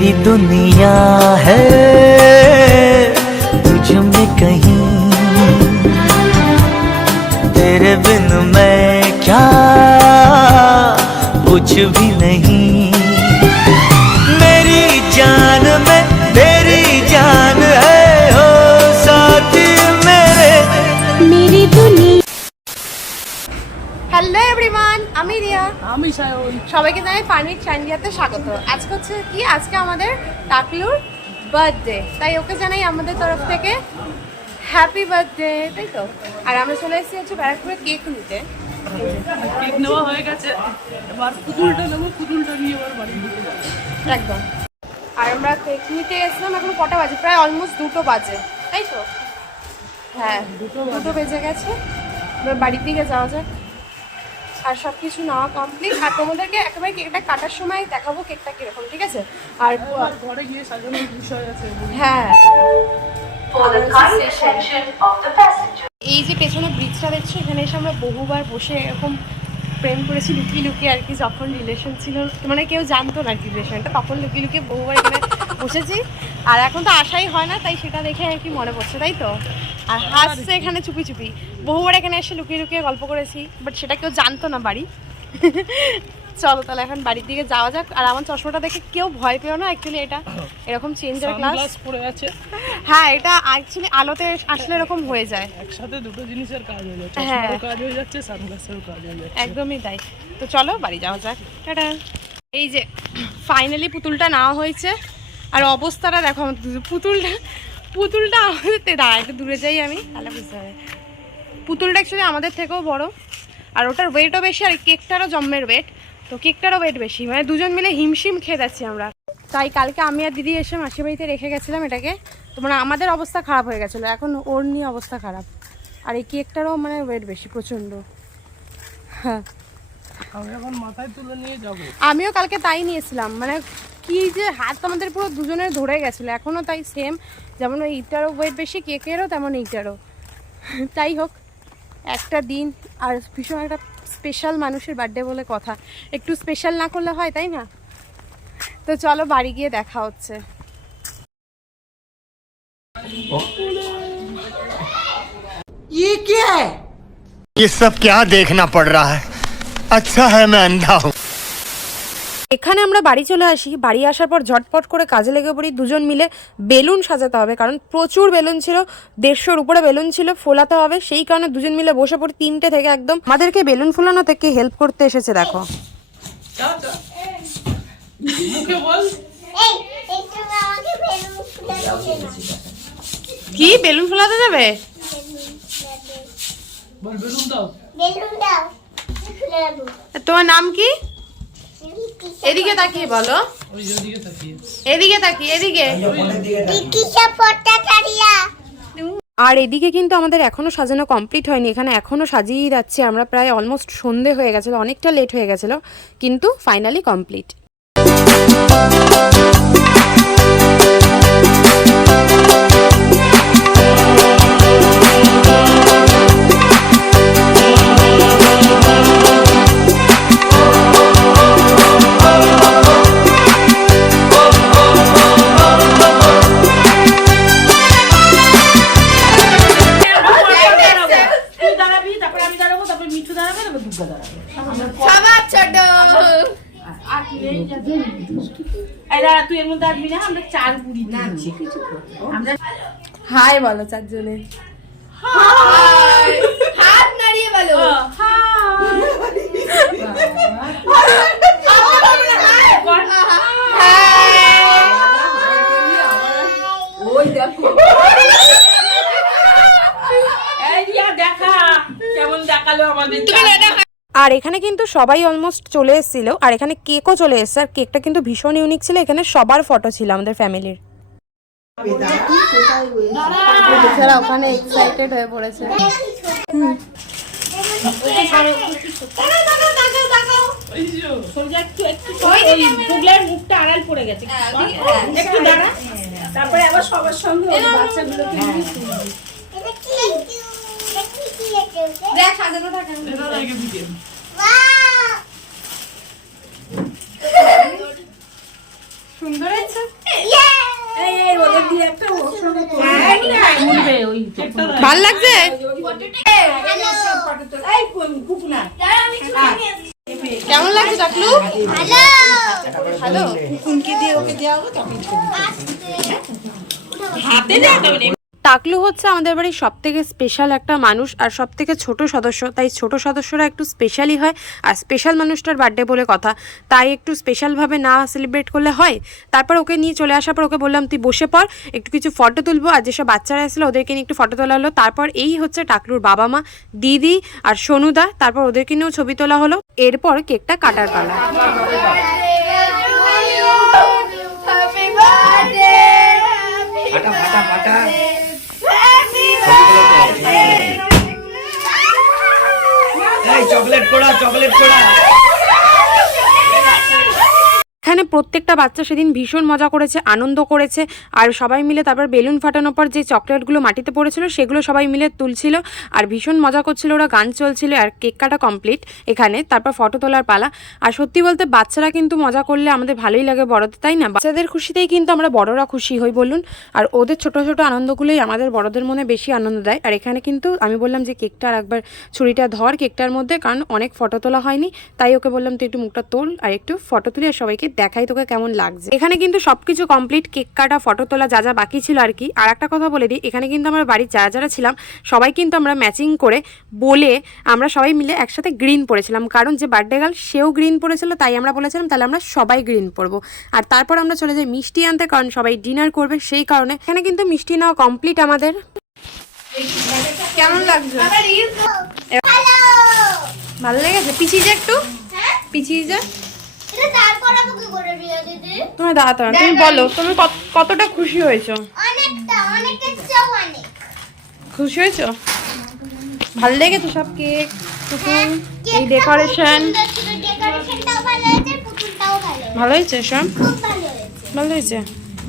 मेरी दुनिया है तुझ में कहीं, तेरे बिन मैं क्या कुछ भी नहीं। मेरी जान में तेरी जान है हो साथी मेरे, मेरी दुनिया। হ্যালো এভরিওয়ান, আমি রিয়া, আমি সায়ন। সবাইকে জানাই ফার্মিক চাইনিয়াতে স্বাগত। আজকে হচ্ছে কি, আজকে আমাদের টাকলুর বার্থডে, তাই ওকে জানাই আমাদের তরফ থেকে হ্যাপি বার্থডে, তাই তো। আর আমরা চলে এসেছি হচ্ছে ব্যারাকপুরে কেক নিতে। কেক নেওয়া হয়ে গেছে, এবার পুতুলটা নেবো, পুতুলটা নিয়ে এবার বাড়ি নিতে যাবো একদম। আর আমরা কেক নিতে এসেছিলাম, এখন কটা বাজে? প্রায় অলমোস্ট 2টো বাজে, তাই তো। হ্যাঁ, 2টো বেজে গেছে। এবার বাড়ির দিকে যাওয়া যাক। আর সব কিছু নেওয়া কমপ্লিট, আর তোমাদেরকে একেবারে কেকটা কাটার সময় দেখাবো কেকটা কিরকম, ঠিক আছে। আর ঘরে গিয়ে সাজানোর বিষয় আছে। হ্যাঁ, এই যে পেছনে ব্রিজটা দেখছো, এখানে এসে আমরা বহুবার বসে এরকম প্রেম করেছি লুকিয়ে লুকিয়ে আর কি। যখন রিলেশন ছিল, মানে কেউ জানতো না রিলেশনটা, তখন লুকিয়ে লুকিয়ে বহুবার এখানে বসেছি। আর এখন তো আশাই হয় না, তাই সেটা দেখে আর কি মনে পড়ছে, তাই তো। আর হাসছে এখানে চুপি চুপি, বহুবার এখানে এসে লুকিয়ে লুকিয়ে গল্প করেছি, বাট সেটা কেউ জানতো না বাড়ি। চলো তাহলে এখন বাড়ির দিকে যাওয়া যাক। আর আমার চশমাটা দেখে কেউ ভয় পেও না, অ্যাকচুয়ালি এটা এরকম চেঞ্জের গ্লাস পড়ে আছে। হ্যাঁ, এটা অ্যাকচুয়ালি আলোতে আসলে এরকম হয়ে যায়, একসাথে দুটো জিনিসের কাজ হয়ে যাচ্ছে, হ্যাঁ, কাজ হয়ে যাচ্ছে, সানগ্লাসেরও কাজ হয়ে যাচ্ছে। একদমই তাই। তো চলো বাড়ি যাওয়া যাক। টাটা। এই যে ফাইনালি পুতুলটা নেওয়া হয়েছে, আর অবস্থাটা দেখো পুতুলটা আমাদের দাঁড়া, একটু দূরে যাই আমি, তাহলে বুঝতে হবে। পুতুলটা অ্যাকচুয়ালি আমাদের থেকেও বড়, আর ওটার ওয়েটও বেশি, আর কেকটারও জম্মের ওয়েট, তো কেকটারও ওয়েট বেশি, মানে দুজন মিলে হিমশিম খেয়ে যাচ্ছি আমরা। তাই কালকে আমি আর দিদি এসে মাসির বাড়িতে রেখে গেছিলাম এটাকে, তো মানে আমাদের অবস্থা খারাপ হয়ে গেছিলো, এখন ওর নিয়ে অবস্থা খারাপ। আর এই কেকটারও মানে ওয়েট বেশি প্রচণ্ড। হ্যাঁ, আমি এখন মাথায় তুলে নিয়ে যাবো। আমিও কালকে তাই নিয়েছিলাম, মানে কি যে হাত আমাদের পুরো দুজনের ধরে গেছিলো, এখনও তাই সেম, যেমন ওই ইটারও ওয়েট বেশি কেকেরও, তেমন ইটারও। তাই হোক, একটা দিন, আর ভীষণ একটা স্পেশাল মানুষের বার্থডে বলে কথা, একটু স্পেশাল না করলে হয়, তাই না। তো চলো বাড়ি গিয়ে দেখা হচ্ছে। ये क्या है? ये सब क्या देखना पड़ रहा है? अच्छा है मैं अंधा हूँ। এখানে আমরা বাড়ি চলে আসি। বাড়ি আসার পর ঝটপট করে কাজে লেগে পড়ি, দুজন মিলে বেলুন সাজাতে হবে, কারণ প্রচুর বেলুন ছিল, 150-র উপরে বেলুন ছিল, ফোলাতে হবে। সেই কারণে দুজন মিলে বসে পড়ি 3টে থেকে একদম। আমাদেরকে বেলুন ফোলানো থেকে হেল্প করতে এসেছে, দেখো। কি বেলুন ফোলাতে যাবে? তোমার নাম কি? এদিকে তাকিয়ে বলো, এদিকে তাকিয়ে, এদিকে। আর এদিকে কিন্তু আমাদের এখনো সাজানো কমপ্লিট হয়নি, এখানে এখনো সাজিয়েই যাচ্ছে আমরা, প্রায় অলমোস্ট সন্ধে হয়ে গেছিলো, অনেকটা লেট হয়ে গেছিলো, কিন্তু ফাইনালি কমপ্লিট। হাই বলো চারজনে, হাত নাড়িয়ে বলো ওই দেখো দেখা কেমন দেখালো আমাদের। আর এখানে কিন্তু সবাই অলমোস্ট চলে এসেছিল, আর এখানে কেকও চলে এসেছে, আর কেকটা কিন্তু ভীষণ ইউনিক ছিল, এখানে সবার ফটো ছিল আমাদের ফ্যামিলির। ওখানে এক্সাইটেড হয়ে পড়েছে। মুখটা আড়াল পড়ে গেছে, একটু দাঁড়া, তারপরে আবার সবার সঙ্গে বাচ্চাগুলোকে দেখ সাজানো থাকে। সুন্দর হয়েছে। ভাল লাগছে? কেমন লাগছে টাকলু? ভালো। টাকলু হচ্ছে আমাদের বাড়ির সব থেকে স্পেশাল একটা মানুষ আর সব থেকে ছোট সদস্য, তাই ছোট সদস্যরা একটু স্পেশালই হয়। আর স্পেশাল মানুষটার বার্থডে বলে কথা, তাই একটু স্পেশালভাবে না সেলিব্রেট করলে হয়। তারপর ওকে নিয়ে চলে আসার পর ওকে বললাম তুই বসে পড়, একটু কিছু ফটো তুলবো। আর যেসব বাচ্চারা এসেছিলো ওদেরকে নিয়ে একটু ফটো তোলা হলো। তারপর এই হচ্ছে টাকলুর বাবা মা, দিদি আর সোনুদা, তারপর ওদেরকে নিয়েও ছবি তোলা হলো। এরপর কেকটা কাটার পালা। চকলেট পোড়া, চকলেট পোড়া। এখানে প্রত্যেকটা বাচ্চা সেদিন ভীষণ মজা করেছে, আনন্দ করেছে। আর সবাই মিলে তারপর বেলুন ফাটানোর পর যে চকলেটগুলো মাটিতে পড়েছিল সেগুলো সবাই মিলে তুলছিল আর ভীষণ মজা করছিল ওরা, গান চলছিল আর কেক কাটা কমপ্লিট এখানে। তারপর ফটো তোলার পালা। আর সত্যি বলতে বাচ্চারা কিন্তু মজা করলে আমাদের ভালোই লাগে বড়দের, তাই না? বাচ্চাদের খুশিতেই কিন্তু আমরা বড়রা খুশি হই বলুন। আর ওদের ছোট ছোট আনন্দগুলোই আমাদের বড়দের মনে বেশি আনন্দ দেয়। আর এখানে কিন্তু আমি বললাম যে কেকটা আর একবার ছুরিটা ধর কেকটার মধ্যে, কারণ অনেক ফটো তোলা হয়নি। তাই ওকে বললাম তুই একটু মুখটা তোল আর একটু ফটো তুলি আর সবাইকে দেখাই তোকে কেমন লাগছে। এখানে কিন্তু সবকিছু কমপ্লিট, কেক কাটা, ফটো তোলা, যা যা বাকি ছিল আর কি। আর একটা কথা বলে দিই, এখানে কিন্তু আমরা বাড়ির যারা যারা ছিলাম সবাই কিন্তু আমরা ম্যাচিং করে বলে আমরা সবাই মিলে একসাথে গ্রিন পরেছিলাম, কারণ যে বার্থডে গার্ল সেও গ্রিন পরেছিল, তাই আমরা বলেছিলাম তাহলে আমরা সবাই গ্রিন পরবো। আর তারপর আমরা চলে যাই মিষ্টি আনতে, কারণ সবাই ডিনার করবে সেই কারণে। এখানে কিন্তু মিষ্টি নেওয়া কমপ্লিট আমাদের। কেমন লাগছে? ভালো লেগেছে? পিছিয়ে যা একটু, পিছিয়ে যা। তুমি দাঁড়াতে না, তুমি বলো তুমি কতটা খুশি হয়েছো? খুশি হয়েছো? ভালো লেগেছে সব? কেক, এই ডেকোরেশন ভালো হয়েছে? সব ভালো হয়েছে?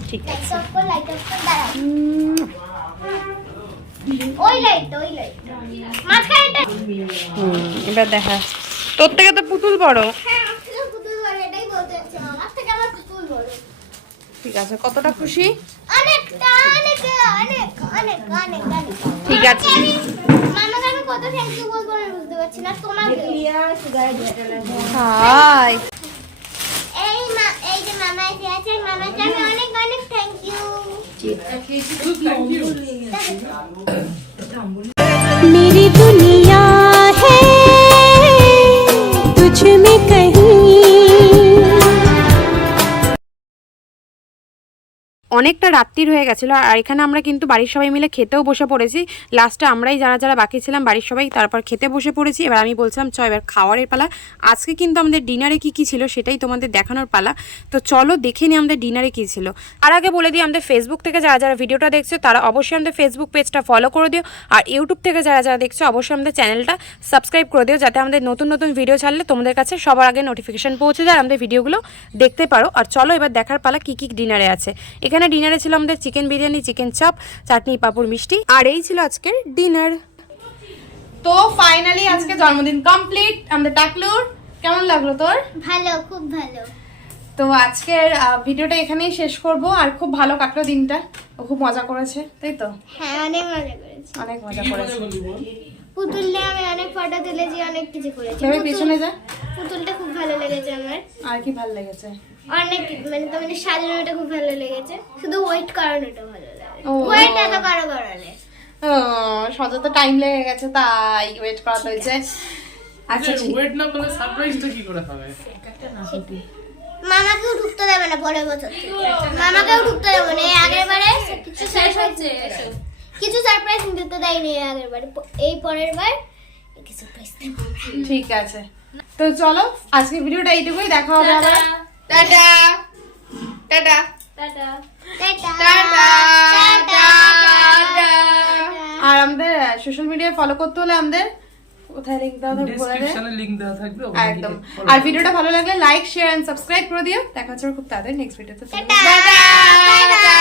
ঠিক আছে। এবার দেখা, তোর থেকে তো পুতুল বড়। ঠিক আছে, কতটা খুশি? ঠিক আছে। হাই। मेरी दुनिया है तुझ में कहीं। অনেকটা রাত্রির হয়ে গেছিলো আর এখানে আমরা কিন্তু বাড়ির সবাই মিলে খেতেও বসে পড়েছি। লাস্টে আমরাই যারা যারা বাকি ছিলাম বাড়ির সবাই তারপর খেতে বসে পড়েছি। এবার আমি বলছিলাম চ এবার খাওয়ারের পালা। আজকে কিন্তু আমাদের ডিনারে কি কি ছিল সেটাই তোমাদের দেখানোর পালা। তো চলো দেখে নিই আমাদের ডিনারে কি ছিল। আর আগে বলে দিই, আমাদের ফেসবুক থেকে যারা যারা ভিডিওটা দেখছো তারা অবশ্যই আমাদের ফেসবুক পেজটা ফলো করে দিও। আর ইউটিউব থেকে যারা যারা দেখছো অবশ্যই আমাদের চ্যানেলটা সাবস্ক্রাইব করে দিও, যাতে আমাদের নতুন নতুন ভিডিও ছাড়লে তোমাদের কাছে সবার আগে নোটিফিকেশন পৌঁছে যায়, আমাদের ভিডিওগুলো দেখতে পারো। আর চলো এবার দেখার পালা কি কি ডিনারে আছে। এখানে ডিনারে ছিল আমাদের চিকেন বিরিয়ানি, চিকেন চাপ, চাটনি, পাঁপড়, মিষ্টি। আর এই ছিল আজকের ডিনার। তো ফাইনালি আজকে জন্মদিন কমপ্লিট আমাদের টাকলুর। কেমন লাগলো তোর? ভালো, খুব ভালো। তো আজকের ভিডিওটা এখানেই শেষ করব। আর খুব ভালো কাটলো দিনটা, ও খুব মজা করেছে, তাই তো? হ্যাঁ, অনেক মজা করেছি। অনেক মজা করেছে। পুতুল নিয়ে আমি অনেক ফটো তুলেছি, অনেক কিছু করেছি। ভেবে পিছনে যা। পুতুলটা খুব ভালো লেগেছে আমার। আর কি ভালো লেগেছে? অনেক মানে তোমাদের সাজানোটা খুব ভালো লেগেছে, শুধু ওয়েট করানোটা ভালো লাগে। ও। ওয়েট এত করালে ও, সাজাতে টাইম লেগে গেছে তাই ওয়েট করাতে হয়েছে। আচ্ছা, ওয়েট না করলে সারপ্রাইজটা কি করে হবে? মামাকেও ঢুকতে দেবে না পরের বছর থেকে। মামাকেও ঢুকতে দেবে না। এই আগের বারে কিছু সারপ্রাইজ দিতে দেয়নি আগের বারে, এই পরের বার কিছু সারপ্রাইজ দেব। ঠিক আছে, তো চলো আজকে ভিডিওটা এইটুকুই। দেখা হবে আবার। Ta ta ta ta ta ta ta ta ta ta. আর আমাদের সোশ্যাল মিডিয়ায় ফলো করতে হলে আমাদের কোথায় লিংক দেওয়া থাকবে বলে দে। ডেসক্রিপশনে লিংক দেওয়া থাকবে, একদম। আর ভিডিওটা ভালো লাগলে লাইক, শেয়ার এন্ড সাবস্ক্রাইব করে দিও। দেখা হচ্ছে খুব তাড়াতাড়ি নেক্সট ভিডিওতে। টাটা।